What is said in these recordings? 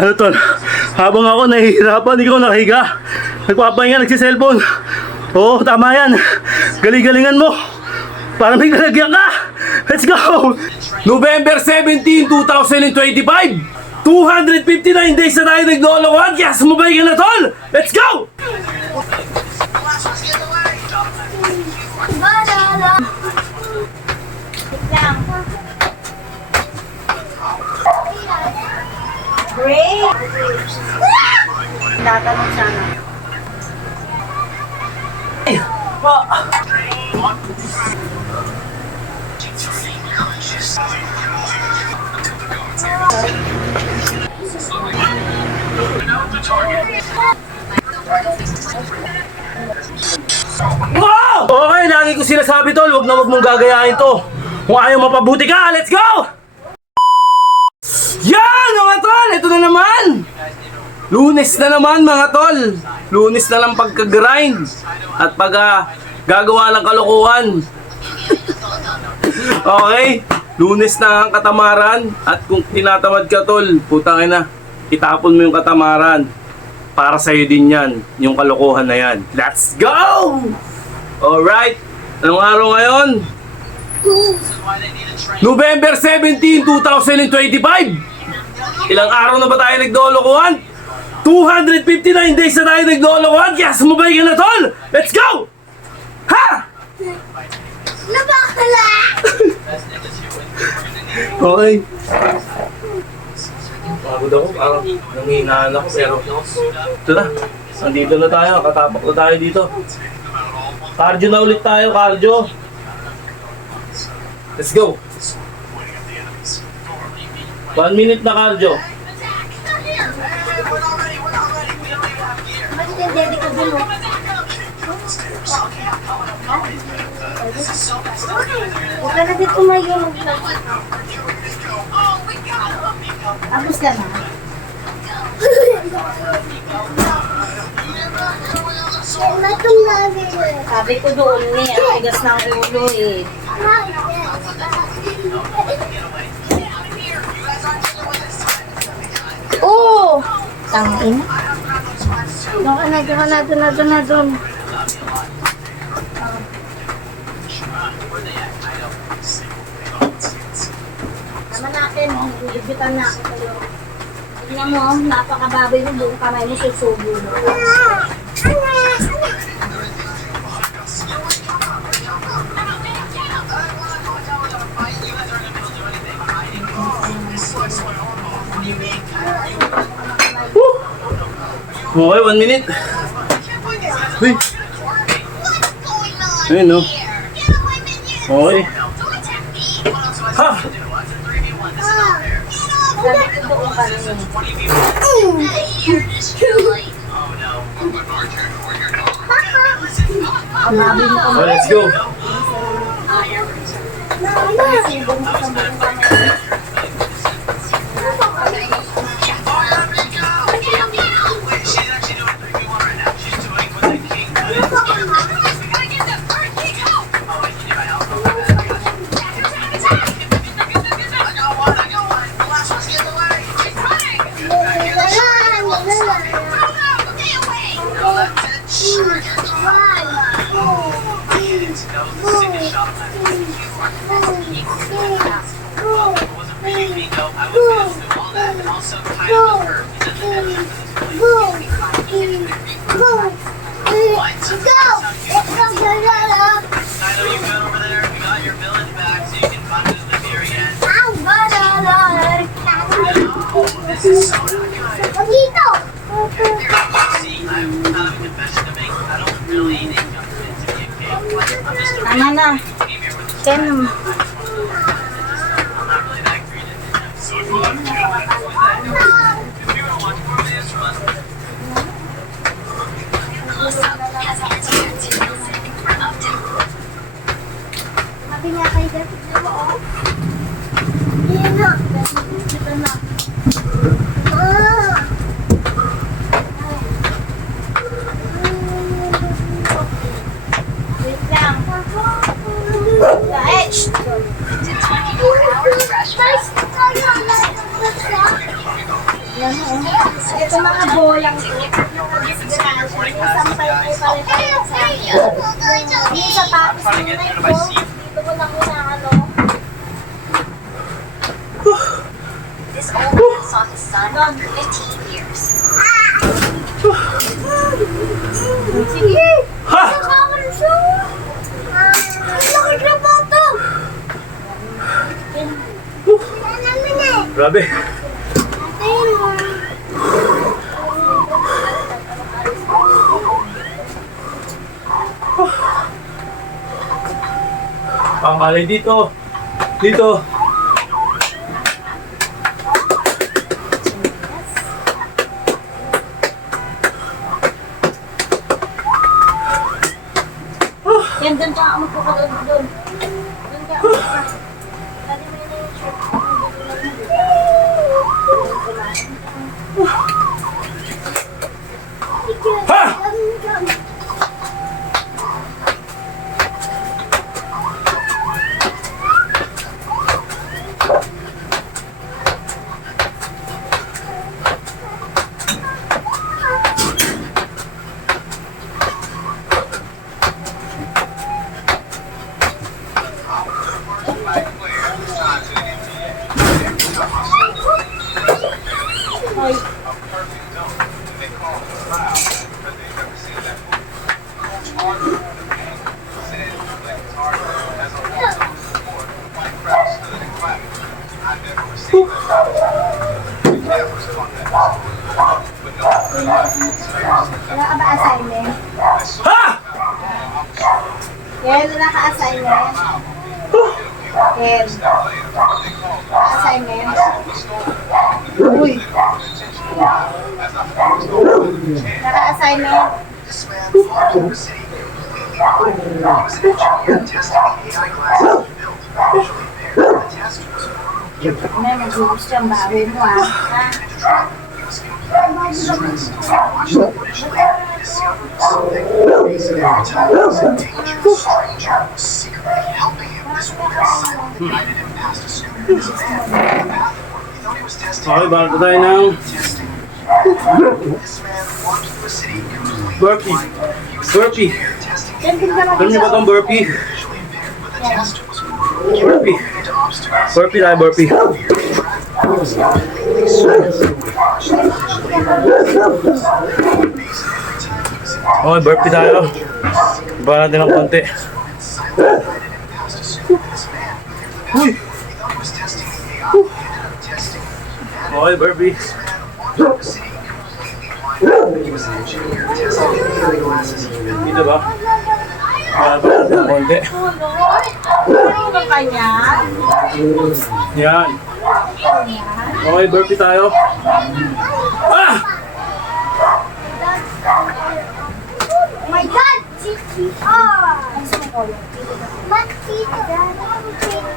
Ano tol, habang ako nahihirapan, ikaw nakahiga. Nagpapahinga, nagsiselfon. Oo, tama yan. Galing-galingan mo. Para may kalagyan ka. Let's go! November 17, 2025. 259 days na tayo naglolokohan. Kaya sumabay ka na tol. Let's go! Great! Tatanong sana. Wow! Okay, lagi ko sinasabi tol, wag mong gagayahin to. Kung ayaw mapabuti ka, let's go! Yan mga tol, ito na naman! Lunes na naman mga tol. Lunes na lang pagka-grind at gagawa ng kalokohan. Okay, Lunes na ang katamaran. At kung tinatamad ka tol, putang ina, itapon mo yung katamaran. Para sa'yo din yan, yung kalokohan na yan. Let's go! Alright, anong araw ngayon? November 17, 2025. Ilang araw na ba tayo naglolokohan? 259 days na tayo naglolokohan. Kaya sumabay ka na tol. Let's go! Ha? Nabakala! Okay. Pagod ako, parang nangihinaan ako pero ito na, nandito na tayo, nakatapak na tayo dito. Cardio na ulit tayo, cardio. Let's go. 1 minute na cardio. Bakit yung daddy ko dun? Huwag ka na din tumayo. Abos ka na. Sabi ko doon ang tigas ng ulo eh. Oh! Tangin. Doon na. Naman natin, ibitan na ako kayo. Tingnan mo, napakababoy mo buong kamay mo, susubo mo. Okay, 1 minute. Uy. Ayun no. Okay. Ha! Sabi ko doon ka rin. Amabi mo Oh, let's go. Tama na. Ken. Sabi niya kay Dad, Yan na. Dito na. Wait lang. Guys. Ito mga bolang to, disgrasya, may sampay may pare-pareho sa akin. Hindi sa tapos ng night ko, dito ko lang muna ano. This old man saw his son after 15 years. Sige! Ha! Nakakal siya! Laki na bata! Wala naman eh! Grabe. Pangalay dito. Dito. Yan, doon ka ako po ka doon. Doon ka ako. Dali mo yun yung shirt. Ha! Hoy. Wala ka ba assignment? Ha! Ken, wala ka assignment? Ken. Assignment? Uy. Naka-assignment? This man walked through the city completely blind. He was an engineer testing the AI glasses he built, visually impaired. The test was brutal. Ano, nag-gusto yung baboy mo ah. Ha? He was completely stressed. Watched the footage later and discovered something amazing. Every time he was in danger, a stranger was secretly helping him. This woman silently guided him past a scooter and his van. The path he thought he was testing. Okay, bago tayo ng Testing. This man walked through the city completely burpee. blind. He was an Burpee. engineer testing Yan din ka Alam niyo ba itong burpee? visually impaired, but the test was brutal. Burpee. Into obstacles. Burpee tayo, burpee. He was completely stressed. Watched the footage later. Every time he was in Okay, burpee tayo. Iba natin ng konti. silently guided him past a scooter and his van. Uy! He thought he was testing the AI. He ended up testing humanity. Okay, burpee. This man walked through the city completely blind. He was an engineer testing the AI glasses he built. Dito ba? Iba natin ng konti. Ano ba kanya? Yan. Okay, burpee tayo. Ah! Oh my God! CTR! Ano sa mga kolong? Ba't CTR?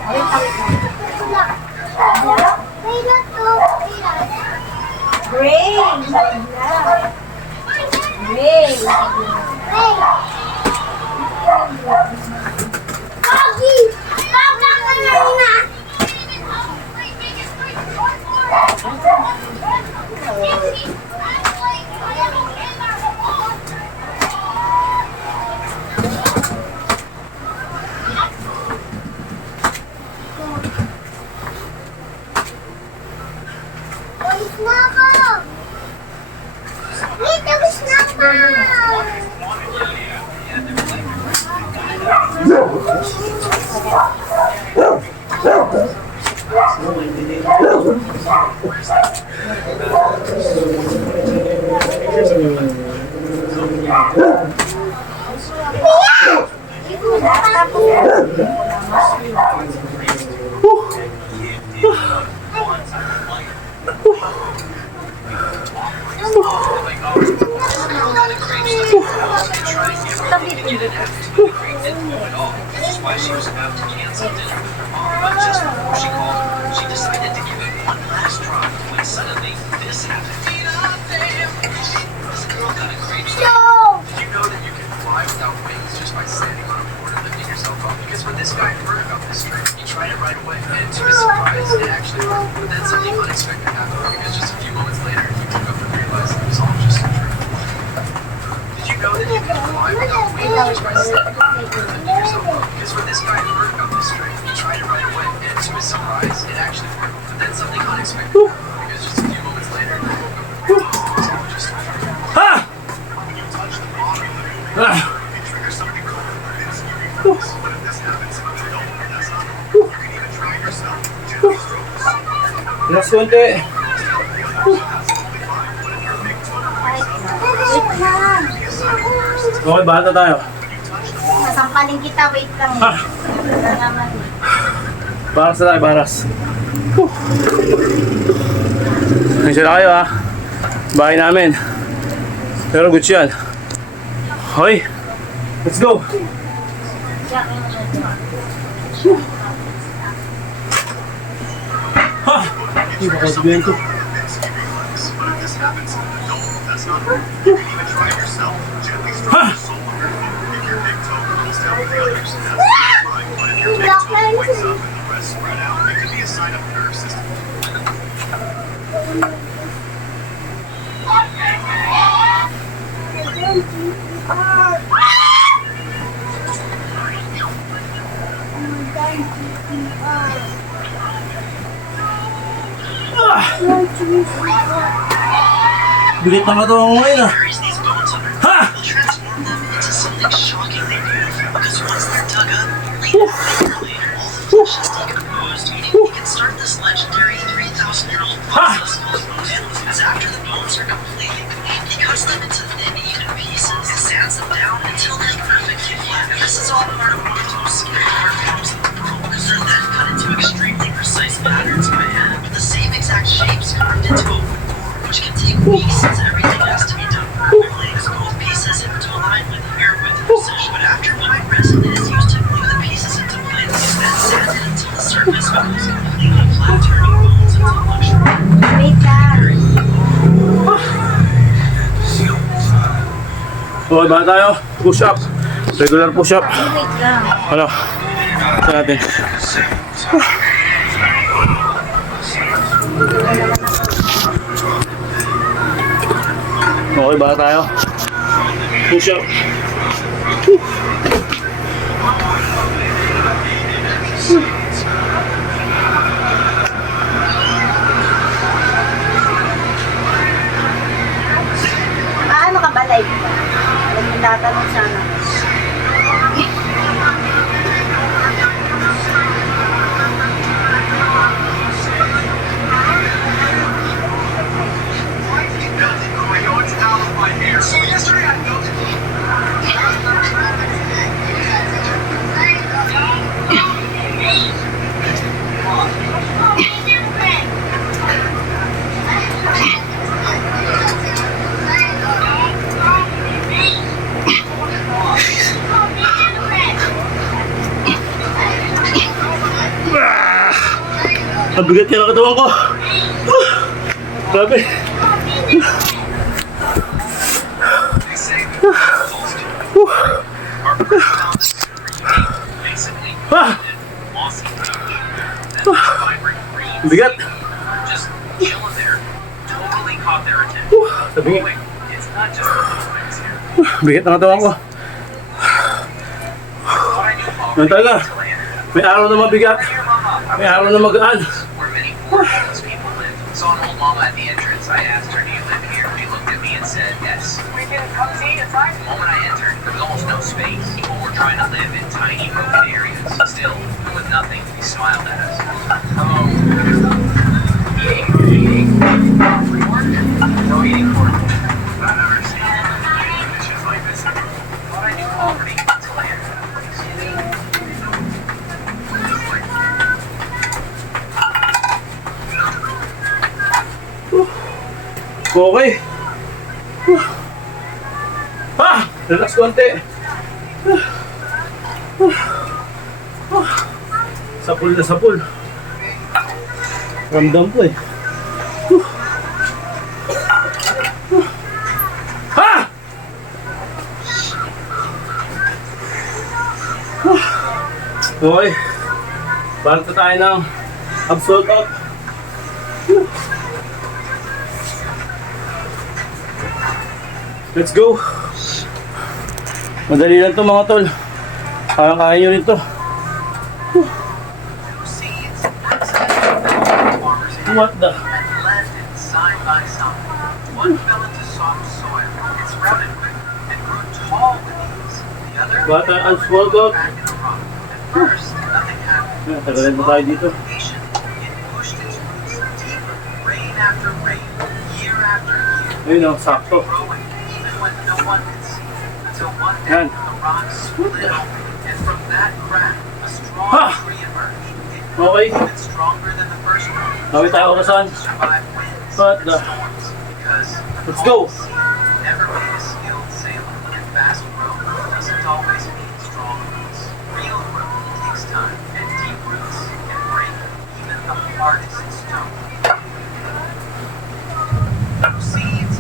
Wait lang. Kailan to? Gray! Gray! Pogi! Papa ka na na! Tapos na ako! Tapos na ako! Why she was about to cancel dinner with her mom, but just before she called, she decided to give it one last try when suddenly this happened. This girl got a great start. Did you know that you can fly without wings just by standing on a board and lifting yourself up? Because when this guy heard about this trick, he tried it right away, and to his surprise, it actually worked. But then something unexpected happened, because just a few moments later, he woke up and realized Because for this guy to work up this strength, he tried it right away, and to his surprise, it actually worked. But then something unexpected happened, because just a few moments later, he woke up with just Ha! when you touch the bottom of the Ah! it triggers something called propensity reflex. But if this happens, no one does not. You can even try yourself. Gently stroke the sole. Last konti. Wait lang. Okay, bata tayo. Nasampaling kita, wait lang. Ah. Wala naman. Baras na tayo, baras. Nandiyan na kayo ha. Bahay namin. Pero good yan. Hoy, let's go. Ha! Hindi ba kasabihin ko? But if this happens, no one does not. You can even try yourself. Gently stroke Ha! the sole of your foot. If your big toe curls down with the others, that's fine. But if your big toe points up and the rest spread out, it could be a sign of nerve system. Bilit na katawan ko ngayon ah. buries these bones under Ha! will transform them into something shockingly beautiful. Because once they're dug up, later, all the flesh is decomposed, meaning we can start this legendary 3,000-year-old process called metamorphosis. After the bones are complete, he cuts them into thin, even pieces, sands them down until they're perfectly flat. And this is all part of one of the most scary art forms in the world, because they're then cut into extremely precise patterns by hand, with the same exact shapes carved into a wood board, which can take weeks since everything has to be done perfectly, because both pieces have to align with hair with precision. But after pine resin is used to glue the pieces into place, it's then sanded until the surface becomes completely flat, turning bones into luxury. Wait lang. Okay, bata tayo. Push up. Regular push up. Wait lang. Ano? Ito natin. Okay, bata tayo. Push up. Paano ka ba live ka? Alam mo, tatanong sana. I know it's out of my hair. So yesterday I built it. Ang bigat ka ng katawan ko. Grabe. They say that results are basically Ah! mossy production. That vibrant green Bigat. just chilling there totally caught their attention. Sabi nga. Wait, it's not just the movements here. Bigat ng katawan ko. What I knew about Yan talaga. Thailand, May araw na mabigat. your mama, May araw na magaan. where many poor homeless people live. Saw an old mama at the entrance. I asked her, "Do you live here?" She looked at me and said, "Yes." We can come see inside. The moment I entered, there was almost no space. People were trying to live in tiny, broken areas. Still, with nothing, he smiled at us. Hello. Eating. No eating for it. I've never seen conditions like this. Thought I knew poverty until I entered the place. Okay. Ah! Relax konti. Sapul na sapul. Ramdam ko eh. Ha! Okay. Balik na tayo ng absolute up. Let's go. Madali lang to mga tol. Parang kaya nyo rin to. Seeds, farmers What the? and planted side by side. One fell into soft soil and sprouted quickly and grew tall with ease. The other Bata ang small dog. back in the rock. At first, nothing happened. Tagalan pa tayo dito. Patient, it pushed its roots deeper, rain after rain, year after year. Ayun o, sakto. Growing even when no one could see, until one day Yan. the rock split open, and from that crack, a strong Ha! tree emerged. It grew Okay. even stronger than the first one. Kawit tayo kung saan. To survive winds What and the? storms, because the Let's go. calm sea never made a skilled sailor, and fast growth doesn't always mean strong roots. Real growth takes time, and deep roots can break even the hardest stone. Seeds.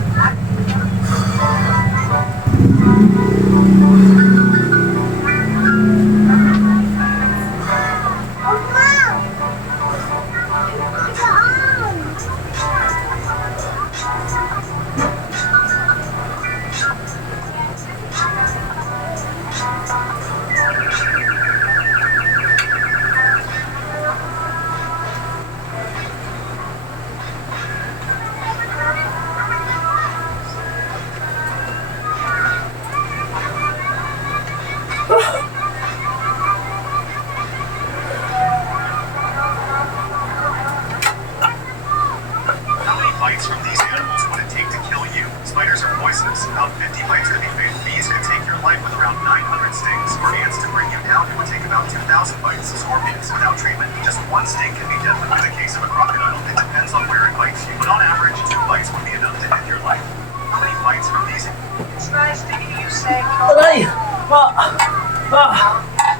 How many bites from these animals would it take to kill you? Spiders are poisonous. About 50 bites could be fatal. Bees could take your life with around 900 stings. For ants to bring you down, it would take about 2,000 bites. Scorpions, without treatment, just one sting can be deadly. In the case of a crocodile, it depends on where it bites you, but on average, 2 bites would be enough to end your life. How many bites from these? It's nice to hear you say Aray!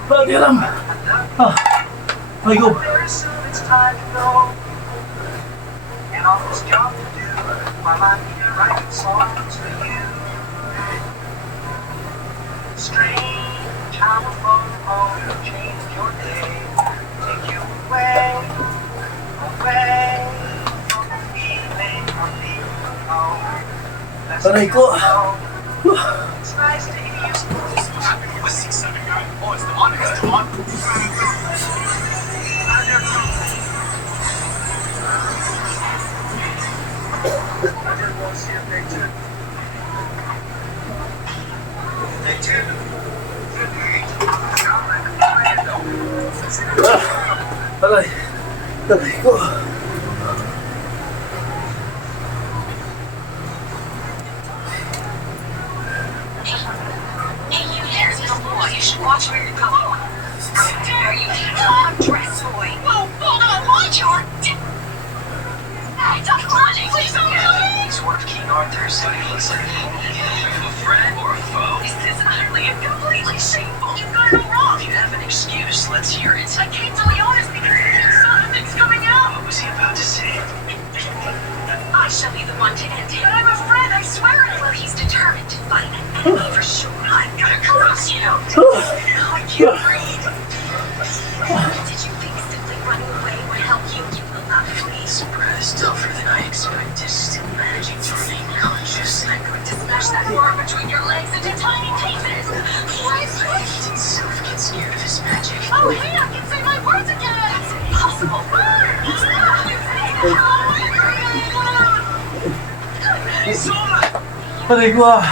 Pati lang. Ay go. very soon it's time to go. And all this job to do while I'm here writing songs for you. Strange how a phone call will change your day. Take you away, away from the feeling of being alone. Let's Aray ko. go. It's nice to hear you. What's 6-7 guy? Oh, it's the one. It's the one. I just want to see if they took. They took. Aray. Aray ko. Hey, you, there's no boy. You should watch where you're going. How dare you? I'm dressed boy. Whoa, hold on. Watch your... Hey, don't run. Please don't run. He's one of King Arthur's. But he looks like a friend or a foe. This is utterly and completely shameful. You've got it all wrong. If you have an excuse, let's hear it. I came to Leonis because the king's son thing's coming out. What was he about to say? I shall be the one to end him. But I'm a friend, I swear it. Well, he's determined to fight an enemy for sure. I'm gonna crush you. I can't breathe. Did you think simply running away would help you? You will not flee. Surprise, tougher than I expected. Still managing to remain conscious. I'm going to smash that door between your legs into tiny pieces. Why Did Sylph get scared of his magic? Oh, hey, I can say my words again. That's impossible. Aray ko ah.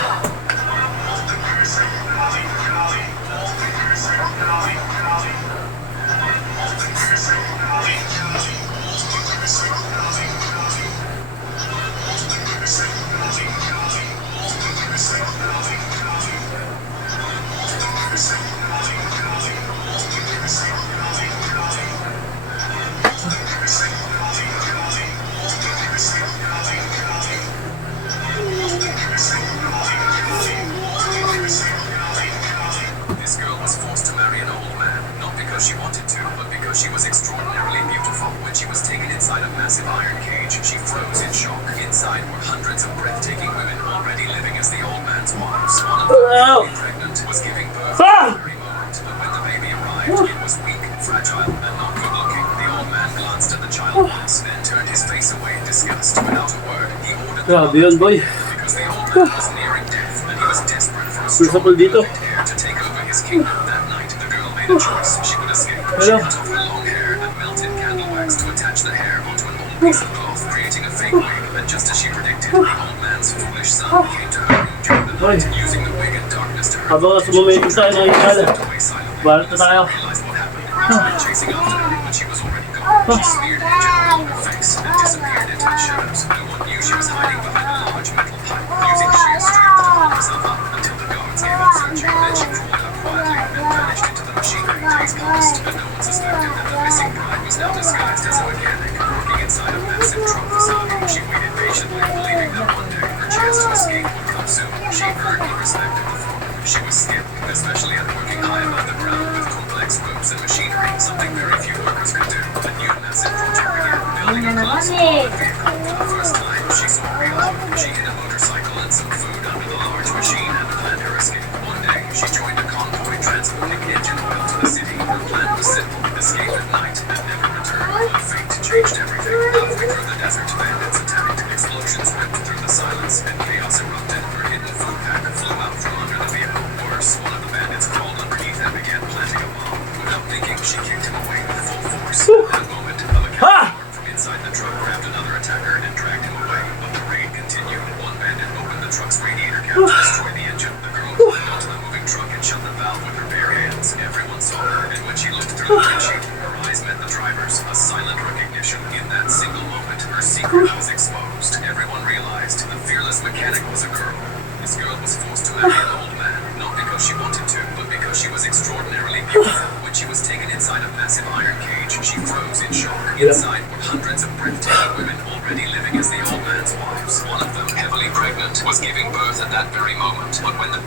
This girl was forced to marry an old man, not because she wanted to, but because she was extraordinarily beautiful. When she was taken inside a massive iron cage, she froze in shock. Inside were hundreds of breathtaking women already living as the old man's wives. One of them, Ow. newly pregnant, was giving birth Ah. at the very moment. But when the baby arrived, it was weak, fragile, and not good looking. The old man glanced at the child once, then turned his face away in disgust. Without a word, he ordered the Grabe yun, boy. because the old man was nearing death, and he was desperate for a Principal strong dito. heir. to take over his kingdom. That night, the girl made a choice. She would escape. She Hello. cut off her long hair and melted candle wax to attach the hair onto an old piece of cloth, creating a fake wig. And just as she predicted, the old man's foolish son came to her room during the night, using the wig and darkness to her Habang sumumigil tayo ng isala, stepped away silently. balat na tayo. Realized what happened. He tried chasing after her, but she was already gone. She smeared engine oil on her face and disappeared into the shadows. No one knew she was hiding behind a large metal pipe, using sheer strength to hold herself up until the guards gave up searching. Then she crawled out quietly and vanished into the machinery. Days passed, but no one suspected that the missing bride was now disguised as a mechanic, working inside a massive truck facility. She waited patiently, believing that one day her chance to escape would come soon. She earned the respect of the floor. She was skilled, especially at working high above the ground with complex ropes and machinery, something very few workers could do. A new massive project began, building a class-1 vehicle. For the first time, she saw real hope. She hid a motorcycle and some food under the large machine and planned her escape. One day, she joined a convoy transporting engine oil to the city. Her plan was simple: escape at night and never return. But fate changed everything. Halfway through the desert, bandits attacked. Explosions ripped through the silence, and chaos erupted. Her hidden food pack flew out from under the vehicle. Worse, one of the bandits crawled underneath and began planting a bomb. Without thinking, she kicked him away with full force. At that moment, a mechanic from inside the truck grabbed another attacker and dragged him away. But the raid continued. One bandit opened the truck's radiator cap to destroy the engine. The girl climbed onto the moving truck and shut the valve with her bare hands. Everyone saw her, and when she looked through the windshield, her eyes met the driver's. A silent recognition. In that single moment, her secret was exposed. Everyone realized the fearless mechanic was a girl. This girl was forced to marry an old man, not because she wanted to, but because she was extraordinarily beautiful. When she was taken inside a massive iron cage, she froze in shock. Inside were hundreds of breathtaking women already living as the old man's wives. One of them, heavily pregnant, was giving birth at that very moment. But when the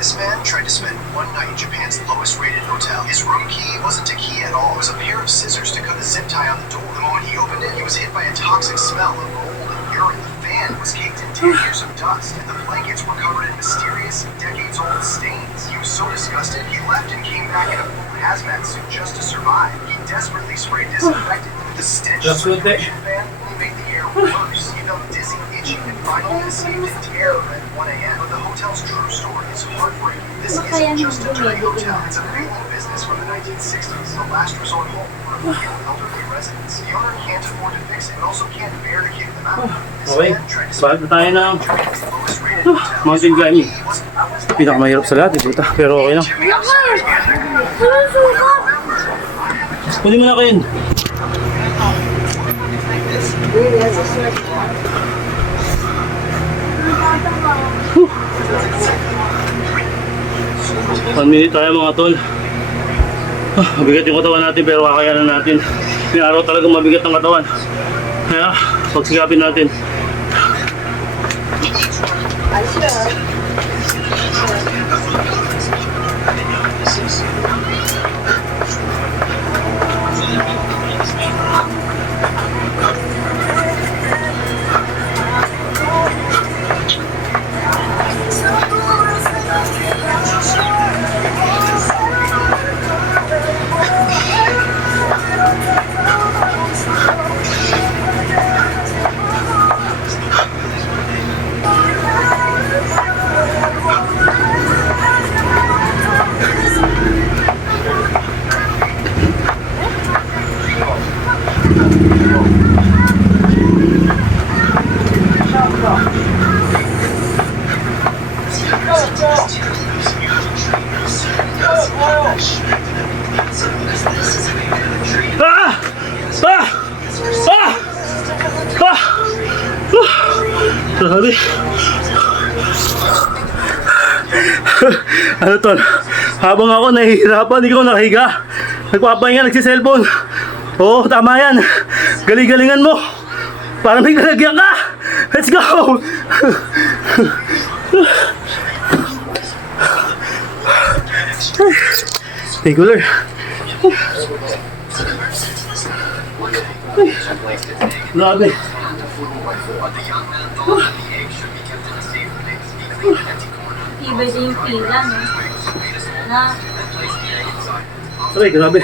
This man tried to spend one night in Japan's lowest rated hotel. His room key wasn't a key at all. It was a pair of scissors to cut a zip tie on the door. The moment he opened it, he was hit by a toxic smell of mold and urine. The fan was caked in 10 years of dust, and the blankets were covered in mysterious, decades-old stains. He was so disgusted, he left and came back in a full hazmat suit just to survive. He desperately sprayed disinfectant. The stench Just with it. circulation fan only made the air worse. He felt dizzy, itchy, and finally escaped in terror at 1 a.m. But the hotel's true story is heartbreaking. This isn't just a dirty hotel. It's a failing business from the 1960s, the last resort home for elderly residents. The owner can't afford to fix it, and also can't bear to kick them out. This Okay, man tried to balat na tayo ng Japan's lowest rated hotel. mountain climbing. He was Pinakamahirap sa lahat, puta. Pero okay lang. Kunin mo na kayo. One minute tayo mga tol. Mabigat yung katawan natin pero kakayanan natin. May araw talagang mabigat ang katawan. Kaya pagsikapin natin. Ah! Ah! Ah! Ah! Grabe. Ano tol? Habang ako nahihirapan, ikaw nakahiga. Nagpapahinga, nagsiselfone. Oo, tama yan. Galing-galingan mo. Parang may kalagyan ka. Let's go! Thank you, Lord. Grabe. Iba din yung pila, no? Na, Aray, grabe.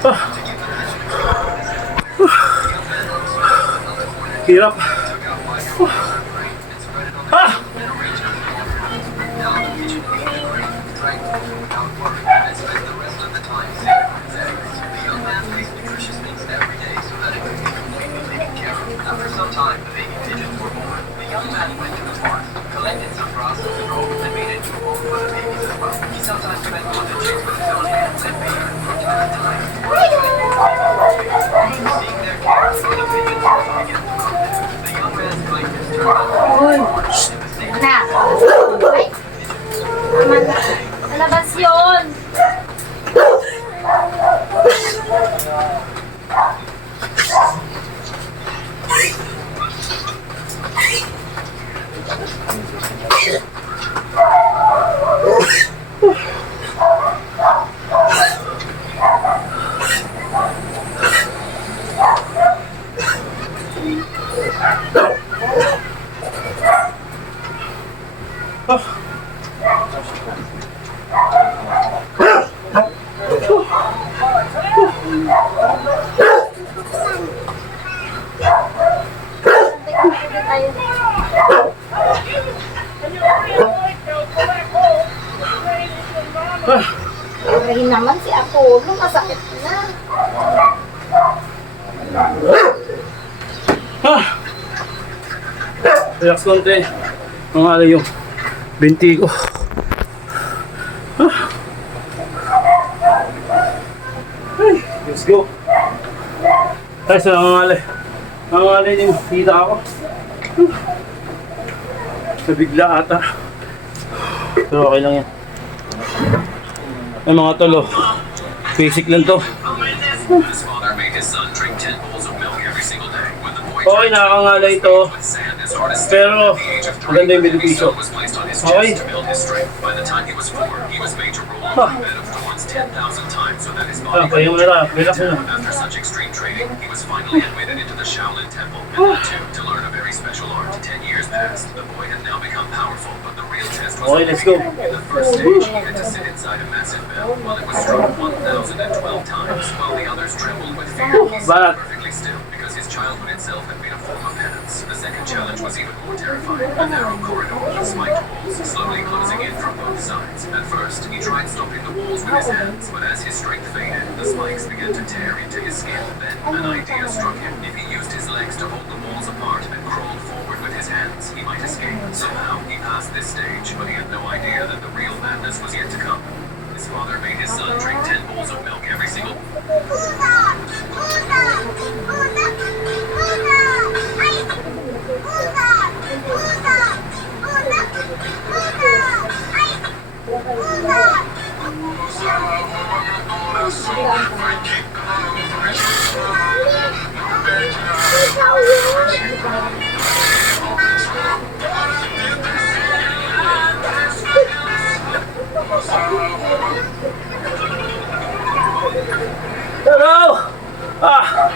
Ah. Hirap. Anak. Ay. Aman. Malabas yun. Lagi naman si Apollo, masakit na. Relax konti. Mga alay yung binti ko. Ay, let's go. Ay, sa mga alay. Mga alay din, kita ako. Nabigla ata. Pero okay lang yan. Ay mga tolo. Basic lang to. His father made his son drink 10 bowls of milk every single day. When the boy Okay, nakakangalay to. with sand as hard as Pero, at the age of 3, maganda yung a benepisyo. stone was placed on his Okay. chest to build his strength. By the time he was 4, he was made to roll on a bed of thorns 10,000 times so that his body Kaya mo na, relax mo na. After such extreme training, he was finally admitted into the Shaolin Temple and that too to learn a very special art. 10 years passed. The boy had now become powerful, but the real test was Okay, let's go. in the first stage. He had to sit inside a massive bell while it was struck 1,012 times, while the others trembled with fear. He sat Back. perfectly still because his childhood itself had been a form of penance. The second challenge was even more terrifying. A narrow corridor with spiked walls slowly closing in from both sides. At first, he tried stopping the walls with his hands, but as his strength faded, the spikes began to tear into his skin. Then an idea struck him. If he used his legs to hold the walls apart and crawled forward with his hands, he might escape. Somehow, he passed this stage, but he had no idea that the real madness was yet to come. His father made his son drink 10 bowls of milk every single Hello! Ah!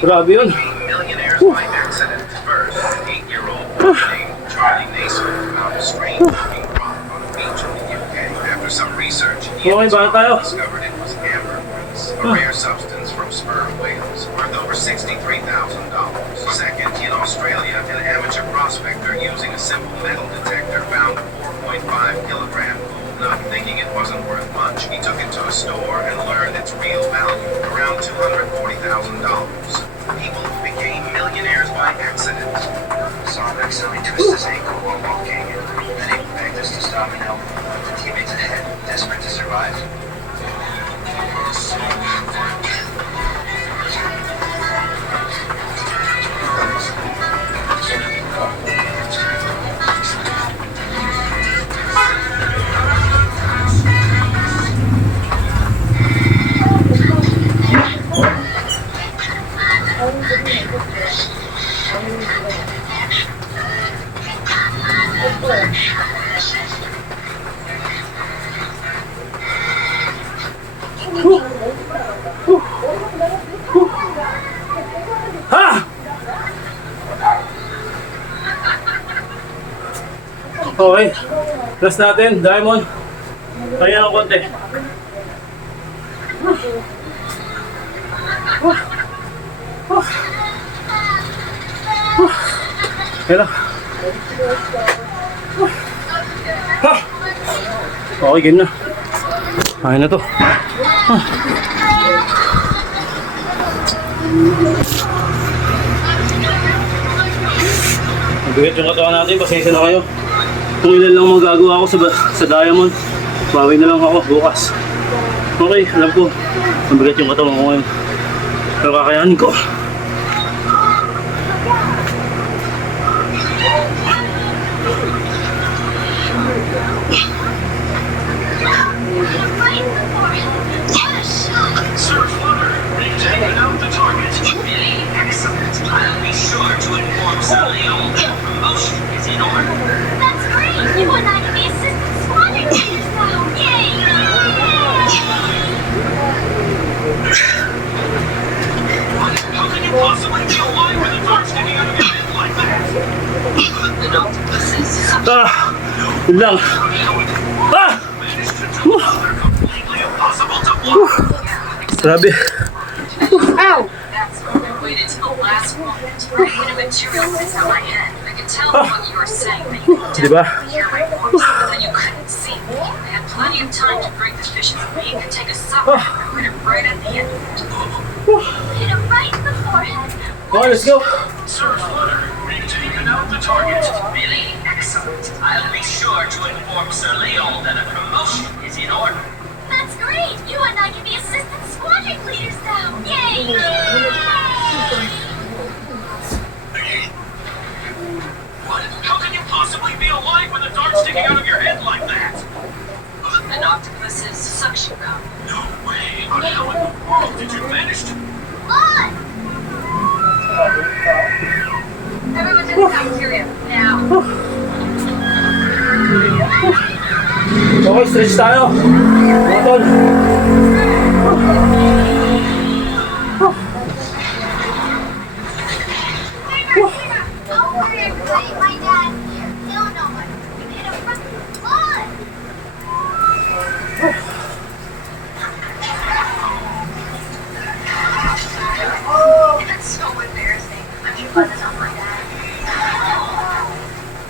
Grabe yun. Millionaires by accident. First, an 8-year-old boy named Charlie Naismith found a strange looking rock on a beach in the UK. After some research, he Okay, baka tayo. discovered it was ambergris, a rare substance from sperm whales, worth over $63,000. Second, in Australia, an amateur prospector using a simple metal detector found a 4.5-kilogram gold nut. Thinking it wasn't worth much, he took it to a store and learned its real value, around $240,000. People who became millionaires by accident. Saw him accidentally twist his ankle while walking, and then he begged us to stop and help him. The teammates ahead, desperate to survive. Ha! Okay. Rest natin. Diamond. Kaya ng konti. Kaya lang. Ha! Okay, game na. Ayun na to. Mabigat yung katawan natin, pasensya na kayo. Kung ilan lang magagawa ko sa diamond, bawi na lang ako bukas. Okay, alam ko, mabigat yung katawan ko ngayon. Pero kakayanin ko. Sir Flutter, we've taken out the target. Really? Excellent. I'll be sure to inform Sir Leon that promotion is in order. That's great! You and I can be assistant squadron leaders now! Yay! What? How can you possibly be alive with a dart sticking out of your head like that? An octopus is Yun lang. managed to do something completely impossible to block. Grabe. That's why I waited till the last moment. When a material sits on my head, I could tell what you were saying, that you Di ba? hear my voice, but then you couldn't see me. I had plenty of time to break the fish's beak and take a suck at it and put it right at the end of it. Hit him right in the forehead! Okay, let's go. Sir Flutter, we've taken out the target. Really? Excellent. I'll be sure to inform Sir Leon that a promotion is in order. That's great! You and I can be assistant squadron leaders now! Yay! What? How can you possibly be alive with a dart sticking out of your head like that? An octopus's suction valve. No way! But how in the world did you manage to... On! Everyone to the cafeteria, now. Okay, stretch tayo. Mga tol. Don't worry, everybody. My dad here. He'll know what. You hit him from on! That's so embarrassing. I'm sure Buzz is not like that.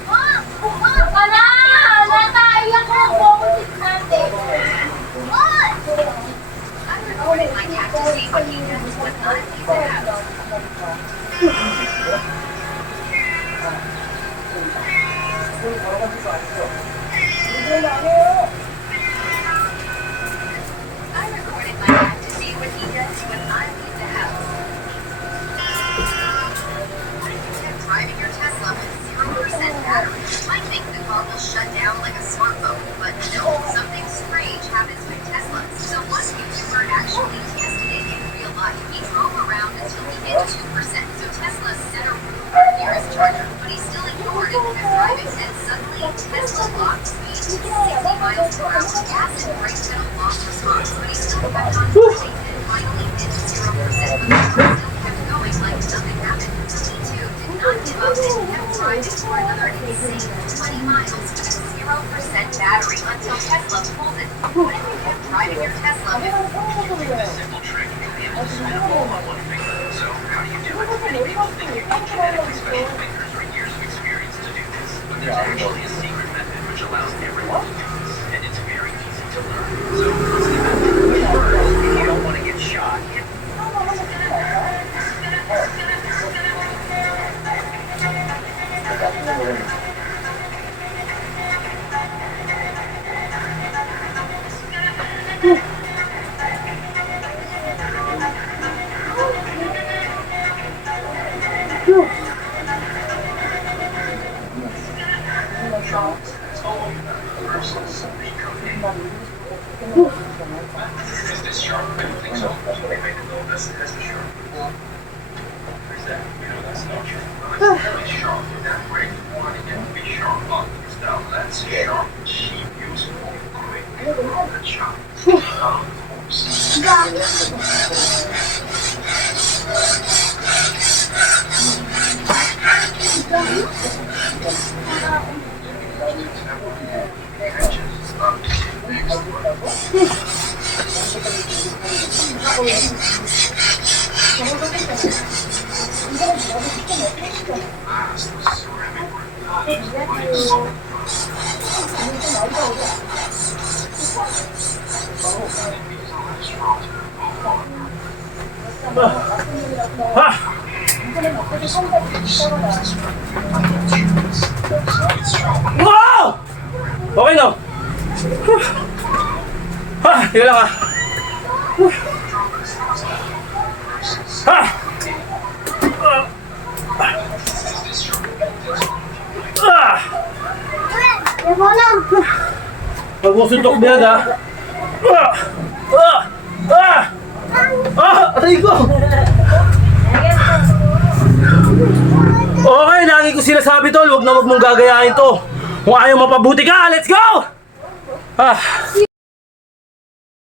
Mom! Mom! Wala! Nataiyak ko! Bumuntik natin! What? I'm recording my cat to see what he does when I leave the house. I'm recording my cat to see what he does when I leave the house. Driving your Tesla with 0% battery. You might think the car will shut down like a smartphone, but no, something strange happens with Teslas. So one YouTuber actually tested it in real life. He drove around until he hit 2%, so Tesla set a route for the nearest charger, but he still ignored it and kept driving, and suddenly Tesla locked speed to 60 miles per hour. Gas and brake pedal lost response, but he still kept on driving and finally hit 0%, but the car still kept going like nothing happened. He too did not give up and kept driving for another insane 20 miles with a 0% battery until Tesla pulled it. What if you kept driving your Tesla with A simple trick, you'll be able to spin a ball on one finger. So, how do you do it? Many people think you need genetically special fingers or years of experience to do this. But there's actually a secret method which allows everyone to do this. And it's very easy to learn. So, what's the method? First, if you don't want to get shot, Is this sharp? I don't think so. So we made it go, that's the sharp. Where's that? You know, that's not sharp. Well, it's really sharp. That break, you want it to be sharp up. Now, that's sharp, cheap, useful, quick, and sharp. Of course. Ha! Wow! Okay na. Ha! Teka lang ha. Ha! Ah! Yan mo lang. Huwag mo suntok niya ha. Ah! Ah! Ah! Ah! Aray ko! Okay, lagi ko sinasabi tol, huwag na huwag mong gagayahin to. Kung ayaw mapabuti ka, let's go! Ah!